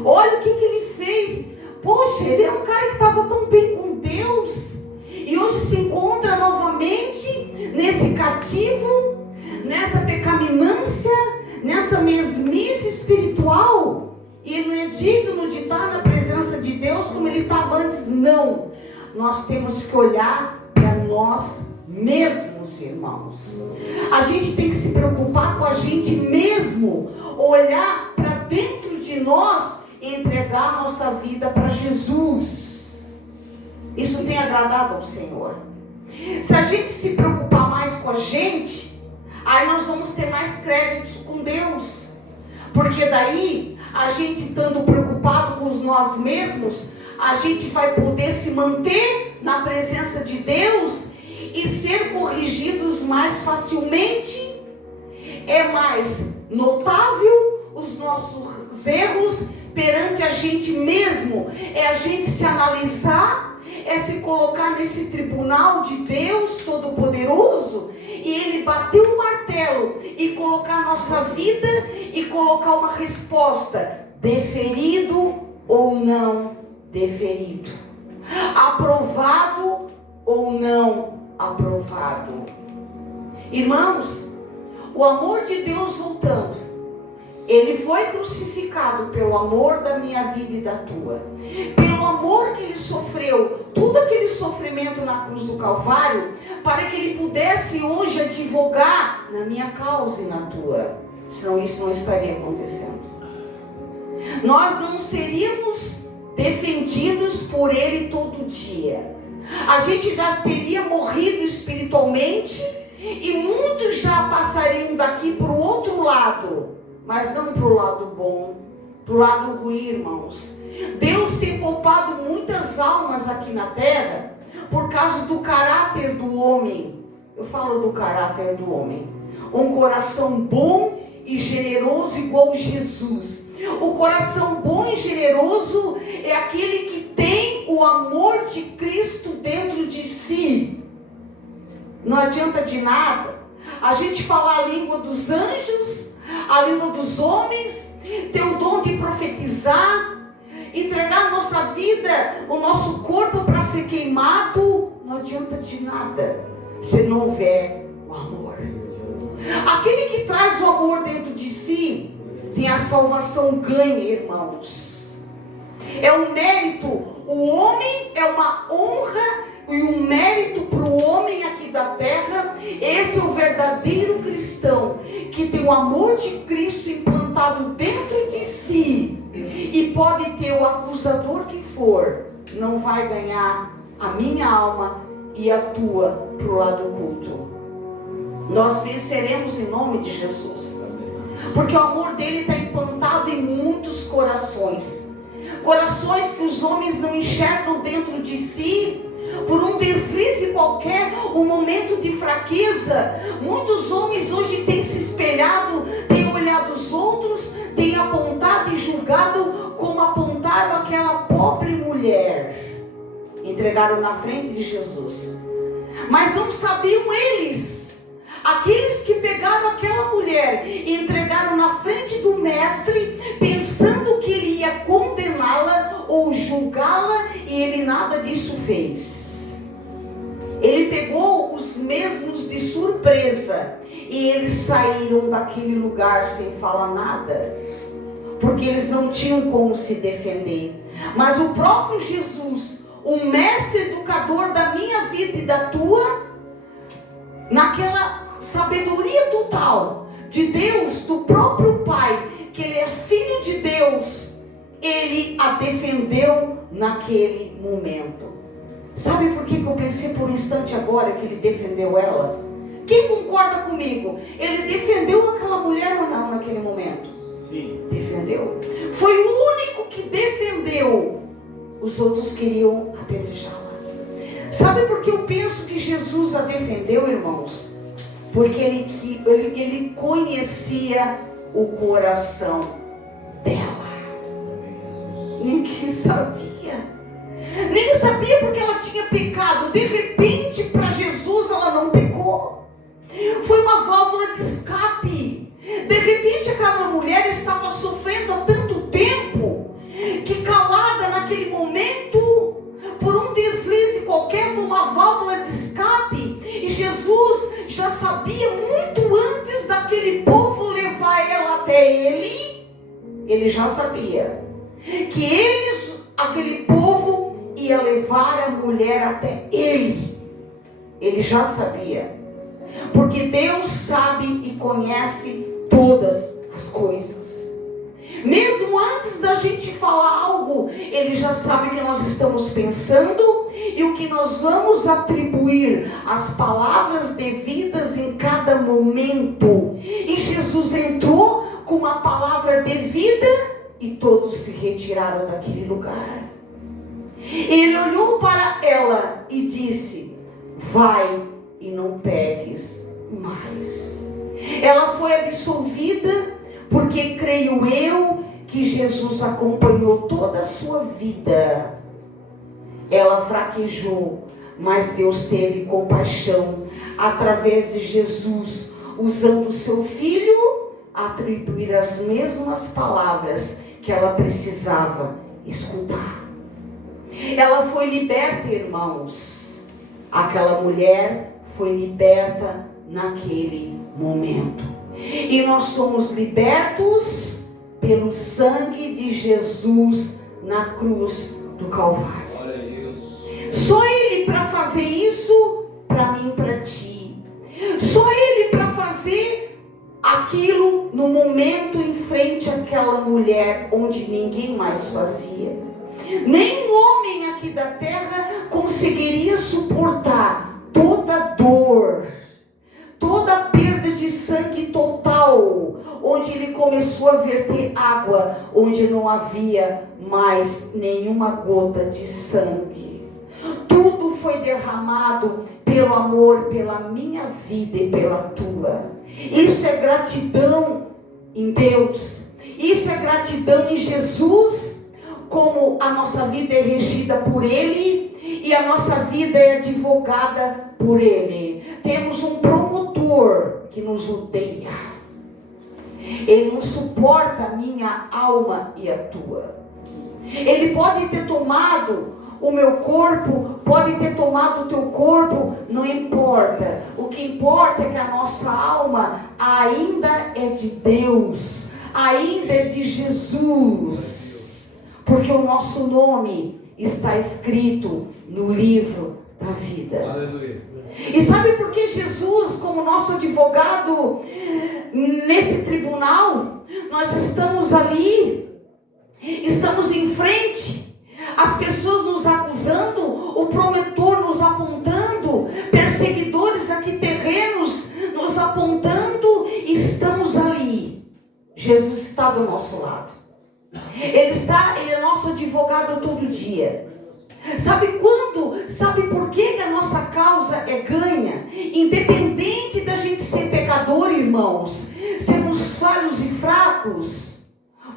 Olha o que ele fez. Poxa, ele era um cara que estava tão bem com Deus, e hoje se encontra novamente nesse cativo, nessa pecaminosa, nessa mesmice espiritual. E ele não é digno de estar na presença de Deus como ele estava antes. Não. Nós temos que olhar para nós mesmos, irmãos. A gente tem que se preocupar com a gente mesmo, olhar para dentro de nós e entregar a nossa vida para Jesus. Isso tem agradado ao Senhor. Se a gente se preocupar mais com a gente, aí nós vamos ter mais crédito com Deus. Porque daí, a gente estando preocupado com nós mesmos, a gente vai poder se manter na presença de Deus e ser corrigidos mais facilmente. É mais notável os nossos erros perante a gente mesmo. É a gente se analisar, é se colocar nesse tribunal de Deus Todo-Poderoso e Ele bater o martelo e colocar a nossa vida e colocar uma resposta: deferido ou não deferido, aprovado ou não aprovado. Irmãos, o amor de Deus voltando, Ele foi crucificado pelo amor da minha vida e da tua, pelo amor que Ele sofreu, todo aquele sofrimento na cruz do Calvário, para que Ele pudesse hoje advogar na minha causa e na tua. Senão isso não estaria acontecendo. Nós não seríamos defendidos por Ele todo dia. A gente já teria morrido espiritualmente e muitos já passariam daqui para o outro lado, mas não para o lado bom, para o lado ruim, irmãos. Deus tem poupado muitas almas aqui na terra por causa do caráter do homem. Eu falo do caráter do homem. Um coração bom e generoso igual Jesus. O coração bom e generoso é aquele que tem o amor de Cristo dentro de si. Não adianta de nada a gente falar a língua dos anjos, a língua dos homens, ter o dom de profetizar, entregar a nossa vida, o nosso corpo para ser queimado. Não adianta de nada se não houver o amor. Aquele que traz o amor dentro de si tem a salvação ganha, irmãos. É um mérito. O homem é uma honra e um mérito para o homem aqui da terra. Esse é o verdadeiro cristão, que tem o amor de Cristo implantado dentro de si. E pode ter o acusador que for, não vai ganhar a minha alma e a tua para o lado oculto. Nós venceremos em nome de Jesus. Porque o amor dele está implantado em muitos corações. Corações que os homens não enxergam dentro de si. Por um deslize qualquer, um momento de fraqueza. Muitos homens hoje têm se espelhado, têm olhado os outros, têm apontado e julgado como apontaram aquela pobre mulher. Entregaram na frente de Jesus. Mas não sabiam eles. Aqueles que pegaram aquela mulher e entregaram na frente do mestre, pensando que ele ia condená-la ou julgá-la, e ele nada disso fez. Ele pegou os mesmos de surpresa e eles saíram daquele lugar sem falar nada, porque eles não tinham como se defender. Mas o próprio Jesus, o mestre educador da minha vida e da tua, naquela sabedoria total de Deus, do próprio Pai, que Ele é filho de Deus, Ele a defendeu naquele momento. Sabe por que eu pensei por um instante agora que Ele defendeu ela? Quem concorda comigo? Ele defendeu aquela mulher ou não naquele momento? Sim. Defendeu. Foi o único que defendeu. Os outros queriam apedrejá-la. Sabe por que eu penso que Jesus a defendeu, irmãos? Porque ele conhecia o coração dela. Ninguém sabia. Nem sabia porque ela tinha pecado. De repente, para Jesus, ela não pecou. Foi uma válvula de escape. De repente, aquela mulher estava sofrendo há tanto tempo, que calada naquele momento, por um deslize qualquer, foi uma válvula de escape. E Jesus já sabia muito antes daquele povo levar ela até ele. Ele já sabia que aquele povo ia levar a mulher até ele. Ele já sabia, porque Deus sabe e conhece todas as coisas. Mesmo antes da gente falar algo, Ele já sabe o que nós estamos pensando e o que nós vamos atribuir as palavras devidas em cada momento. E Jesus entrou com uma palavra devida e todos se retiraram daquele lugar. Ele olhou para ela e disse: vai e não peques mais. Ela foi absolvida porque creio eu que Jesus acompanhou toda a sua vida. Ela fraquejou, mas Deus teve compaixão através de Jesus, usando o seu filho a atribuir as mesmas palavras que ela precisava escutar. Ela foi liberta, irmãos. Aquela mulher foi liberta naquele momento. E nós somos libertos pelo sangue de Jesus na cruz do Calvário. Só Ele para fazer isso para mim e para ti. Só Ele para fazer aquilo no momento em frente àquela mulher onde ninguém mais fazia. Nenhum homem aqui da terra conseguiria suportar toda dor, toda perda de sangue total, onde ele começou a verter água, onde não havia mais nenhuma gota de sangue. Tudo foi derramado pelo amor, pela minha vida e pela tua. Isso é gratidão em Deus. Isso é gratidão em Jesus, como a nossa vida é regida por Ele e a nossa vida é advogada por Ele. Temos um promotor que nos odeia. Ele não suporta a minha alma e a tua. Ele pode ter tomado o meu corpo, pode ter tomado o teu corpo, não importa. O que importa é que a nossa alma ainda é de Deus, ainda é de Jesus, porque o nosso nome está escrito no livro da vida. Aleluia. E sabe por que Jesus, como nosso advogado nesse tribunal, nós estamos ali, estamos em frente, as pessoas nos acusando, o promotor nos apontando, perseguidores aqui terrenos nos apontando, e estamos ali. Jesus está do nosso lado. Ele é nosso advogado todo dia. Sabe quando? Sabe por que a nossa causa é ganha? Independente da gente ser pecador, irmãos, sermos falhos e fracos,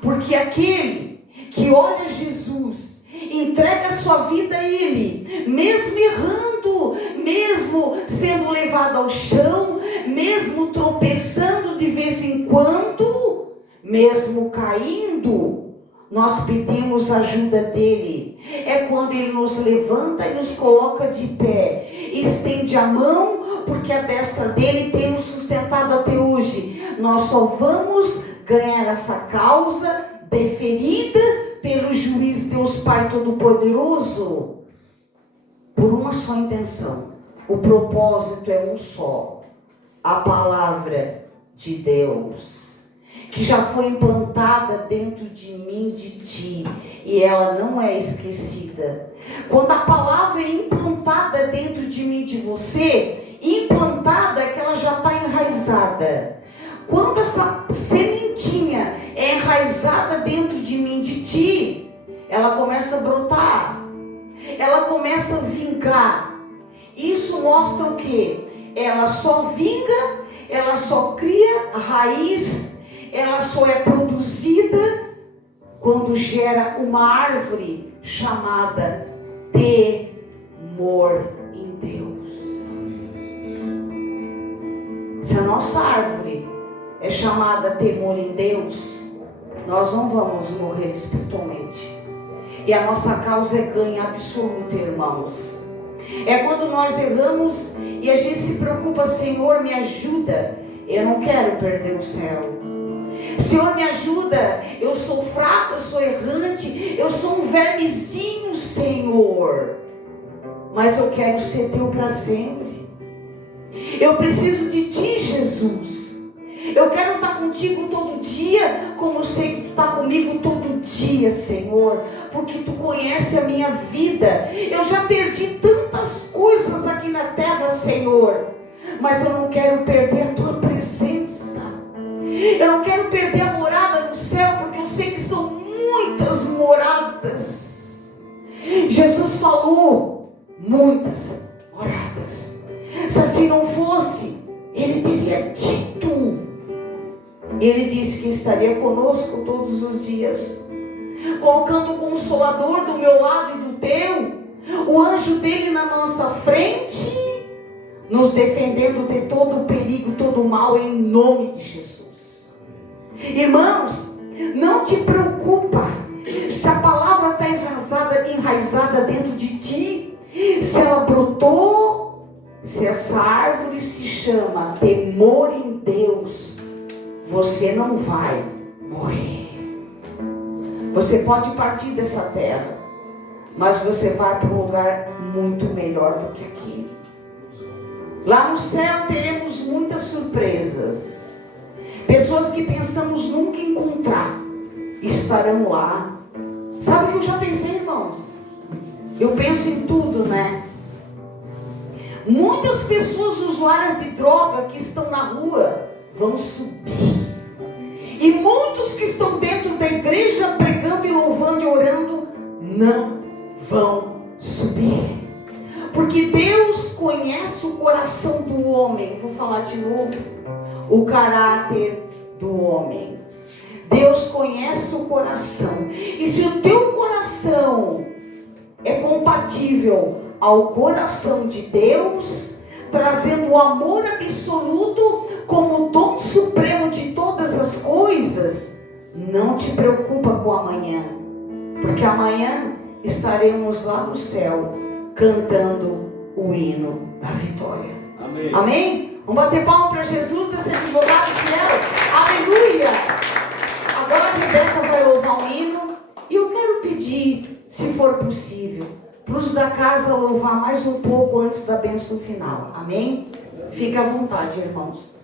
porque aquele que olha Jesus, entrega a sua vida a Ele, mesmo errando, mesmo sendo levado ao chão, mesmo tropeçando de vez em quando, mesmo caindo, nós pedimos a ajuda dEle. É quando Ele nos levanta e nos coloca de pé, estende a mão, porque a destra dEle tem nos sustentado até hoje. Nós só vamos ganhar essa causa deferida pelo juiz Deus Pai Todo-Poderoso por uma só intenção. O propósito é um só: a palavra de Deus, que já foi implantada dentro de mim, de ti, e ela não é esquecida. Quando a palavra é implantada dentro de mim, de você, implantada é que ela já está enraizada. Quando essa sementinha é enraizada dentro de mim, de ti, ela começa a brotar, ela começa a vingar. Isso mostra o quê? Ela só vinga, ela só cria a raiz, ela só é produzida quando gera uma árvore chamada temor em Deus. Se a nossa árvore é chamada temor em Deus, nós não vamos morrer espiritualmente. E a nossa causa é ganho absoluto, irmãos. É quando nós erramos e a gente se preocupa: Senhor, me ajuda, eu não quero perder o céu. Senhor, me ajuda, eu sou fraco, eu sou errante, eu sou um vermezinho, Senhor, mas eu quero ser teu para sempre. Eu preciso de ti, Jesus. Eu quero estar contigo todo dia, como eu sei que tu está comigo todo dia, Senhor, porque Tu conhece a minha vida. Eu já perdi tantas coisas aqui na terra, Senhor, mas eu não quero perder a Tua presença. Eu não quero perder a morada no céu, porque eu sei que são muitas moradas. Jesus falou muitas moradas. Se assim não fosse, Ele teria dito. Ele disse que estaria conosco todos os dias, colocando o Consolador do meu lado e do teu, o anjo dele na nossa frente, nos defendendo de todo o perigo, todo o mal, em nome de Jesus. Irmãos, não te preocupa se a palavra está enraizada dentro de ti, se ela brotou, se essa árvore se chama temor em Deus. Você não vai morrer. Você pode partir dessa terra, mas você vai para um lugar muito melhor do que aqui. Lá no céu teremos muitas surpresas. Pessoas que pensamos nunca encontrar estarão lá. Sabe o que eu já pensei, irmãos? Eu penso em tudo, né? Muitas pessoas usuárias de droga que estão na rua vão subir. E muitos que estão dentro da igreja pregando e louvando e orando não vão subir. Porque Deus conhece o coração do homem. Vou falar de novo. O caráter do homem. Deus conhece o coração. E se o teu coração é compatível ao coração de Deus, trazendo o amor absoluto como dom supremo de todas as coisas, não te preocupa com amanhã, porque amanhã estaremos lá no céu cantando o hino da vitória. Amém? Amém? Vamos bater palma para Jesus, esse advogado fiel. Aleluia! Agora a Rebeca vai louvar um hino, e eu quero pedir, se for possível, para os da casa louvar mais um pouco antes da bênção final. Amém? Fique à vontade, irmãos.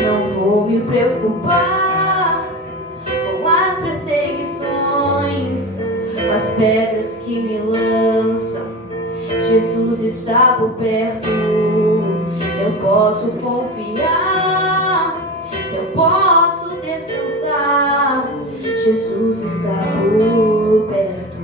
Não vou me preocupar com as perseguições, as pedras que me lançam. Jesus está por perto, eu posso confiar, eu posso descansar. Jesus está por perto.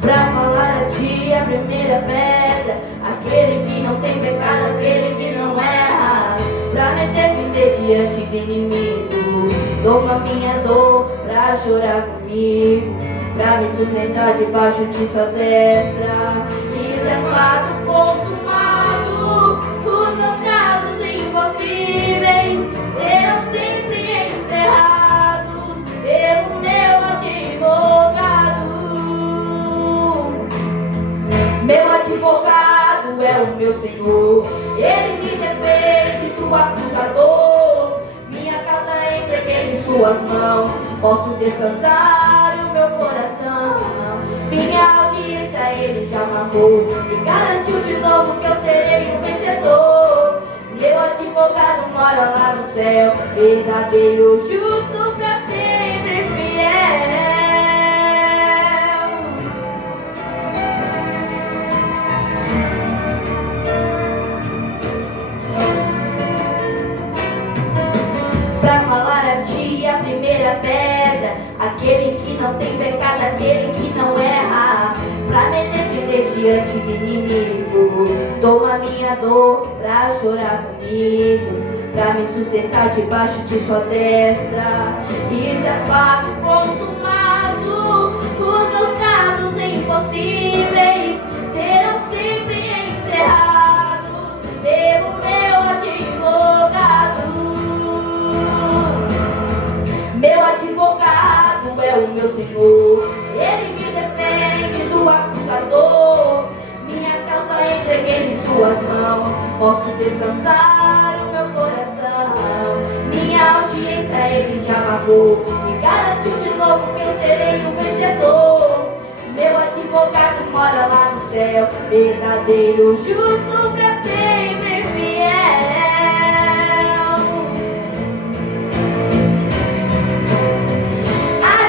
Pra falar a ti a primeira pedra, aquele que não tem pecado, aquele que não erra. Pra me defender diante do inimigo, toma minha dor pra chorar comigo, pra me sustentar debaixo de sua destra. Isso é fato consumado, os meus casos impossíveis serão sempre encerrados pelo meu advogado. Meu advogado é o meu Senhor, Ele me defende do acusador. Minha casa entreguei em suas mãos, posso descansar o meu coração. Minha audiência Ele já marcou e garantiu de novo que eu serei um vencedor. Meu advogado mora lá no céu, verdadeiro, justo, pra sempre fiel. Pra falar a ti a primeira pedra, aquele que não tem pecado, aquele que não erra. Pra me defender diante do inimigo, toma minha dor pra chorar comigo, pra me sustentar debaixo de sua destra. Isso é fato consumado, os meus casos impossíveis serão sempre encerrados pelo meu advogado. Meu advogado é o meu Senhor, Ele me defende do acusador. Minha causa entreguei em suas mãos, posso descansar o meu coração. chamou, me garantiu de novo que eu serei um vencedor. Meu advogado mora lá no céu, verdadeiro, justo, pra sempre fiel.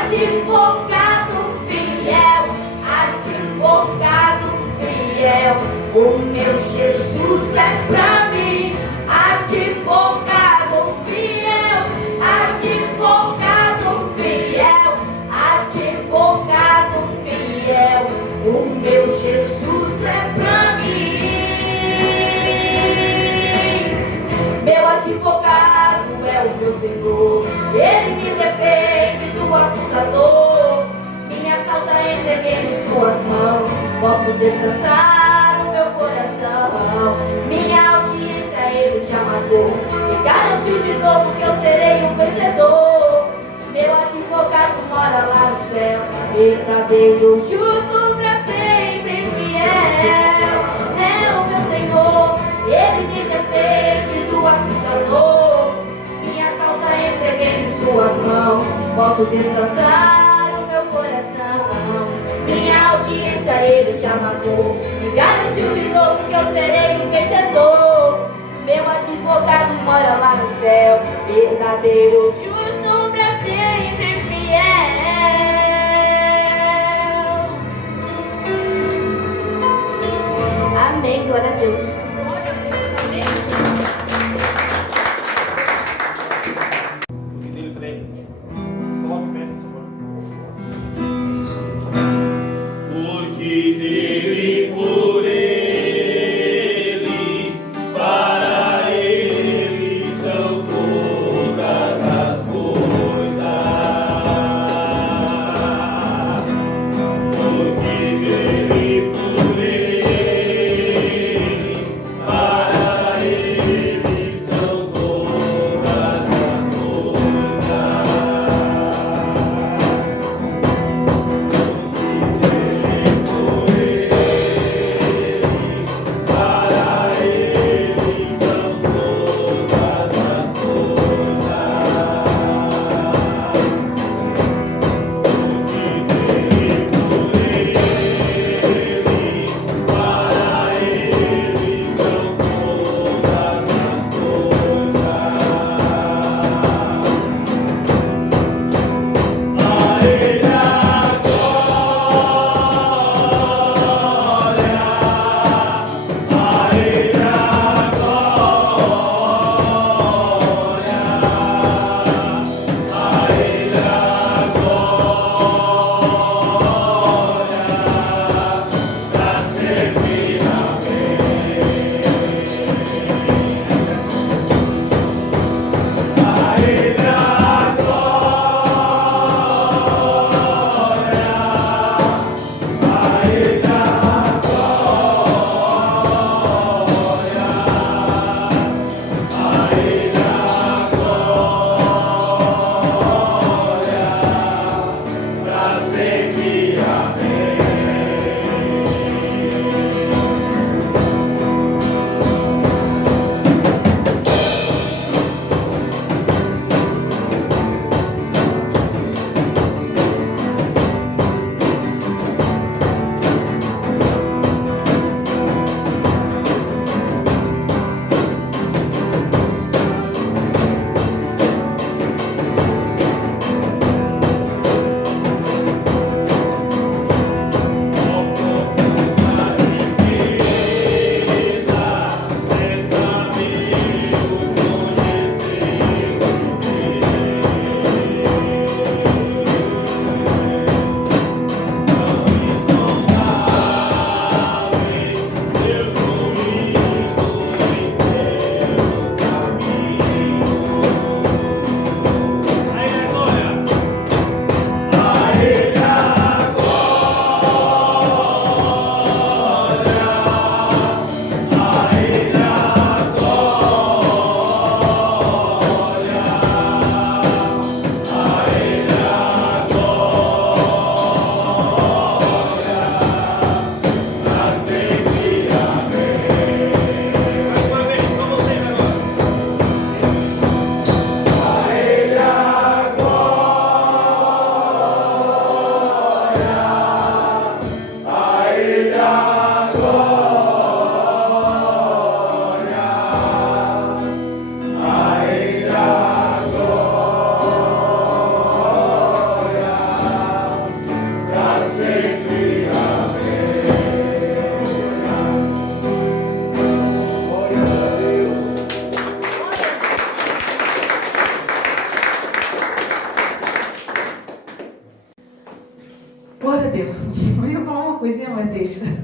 Advogado fiel, advogado fiel, o meu Jesus é pra mim. Advogado fiel, advogado fiel, advogado fiel, o meu Jesus é pra mim. Meu advogado é o meu Senhor, ele me defende do acusador. Minha causa entreguei em suas mãos, posso descansar o meu coração. Minha audiência ele já matou, me garantiu de novo que eu serei um vencedor. Meu advogado mora lá no céu, verdadeiro, justo, pra sempre fiel. É o meu Senhor, ele me defende do acusador. Minha causa entreguei em suas mãos, posso descansar o meu coração. Minha audiência ele já matou, me garantiu de novo que eu serei um vencedor. Meu advogado mora lá no céu, verdadeiro, justo, pra sempre fiel. Amém, glória a Deus. Porque dele, por ele, para ele são todas as coisas. Porque dele, por ele, para ele são todas as coisas.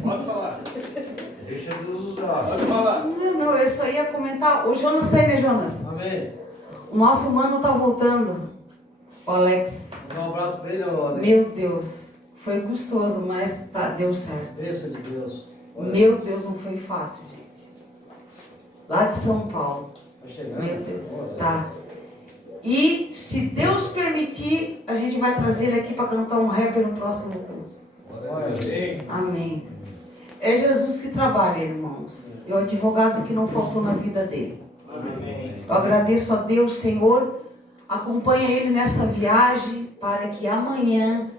Pode falar. Deixa Deus usar. Pode falar. Não, eu só ia comentar. O Jonas tá aí, né, Jonas? Amém. O nosso mano tá voltando. O Alex. Dá um abraço pra ele, Alex. Meu Deus. Foi custoso, mas deu certo. Bênção de Deus. Olha, Meu Deus, não foi fácil, gente. Lá de São Paulo. tá chegando. Meu Deus. Olha. Tá. E se Deus permitir, a gente vai trazer ele aqui para cantar um rap no próximo culto. Olha. Amém. É Jesus que trabalha, irmãos. É o advogado que não faltou na vida dele. Amém. Eu agradeço a Deus, Senhor. Acompanha ele nessa viagem para que amanhã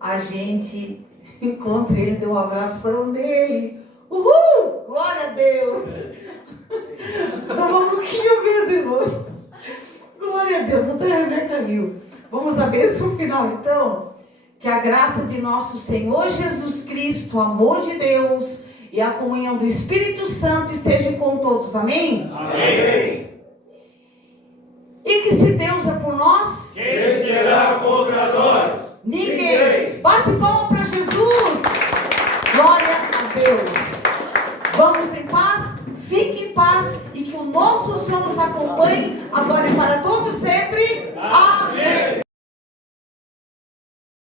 a gente encontre ele, dê um abração dele. Uhul! Glória a Deus! Só um pouquinho mesmo, irmão. Glória a Deus, até a Rebeca viu. Vamos à bênção final, então? Que a graça de nosso Senhor Jesus Cristo, o amor de Deus e a comunhão do Espírito Santo esteja com todos. Amém? Amém. E que se Deus é por nós, Quem será contra nós? ninguém. Bate palma para Jesus. Glória a Deus. Vamos em paz, fique em paz e que o nosso Senhor nos acompanhe agora e para todos sempre. Amém.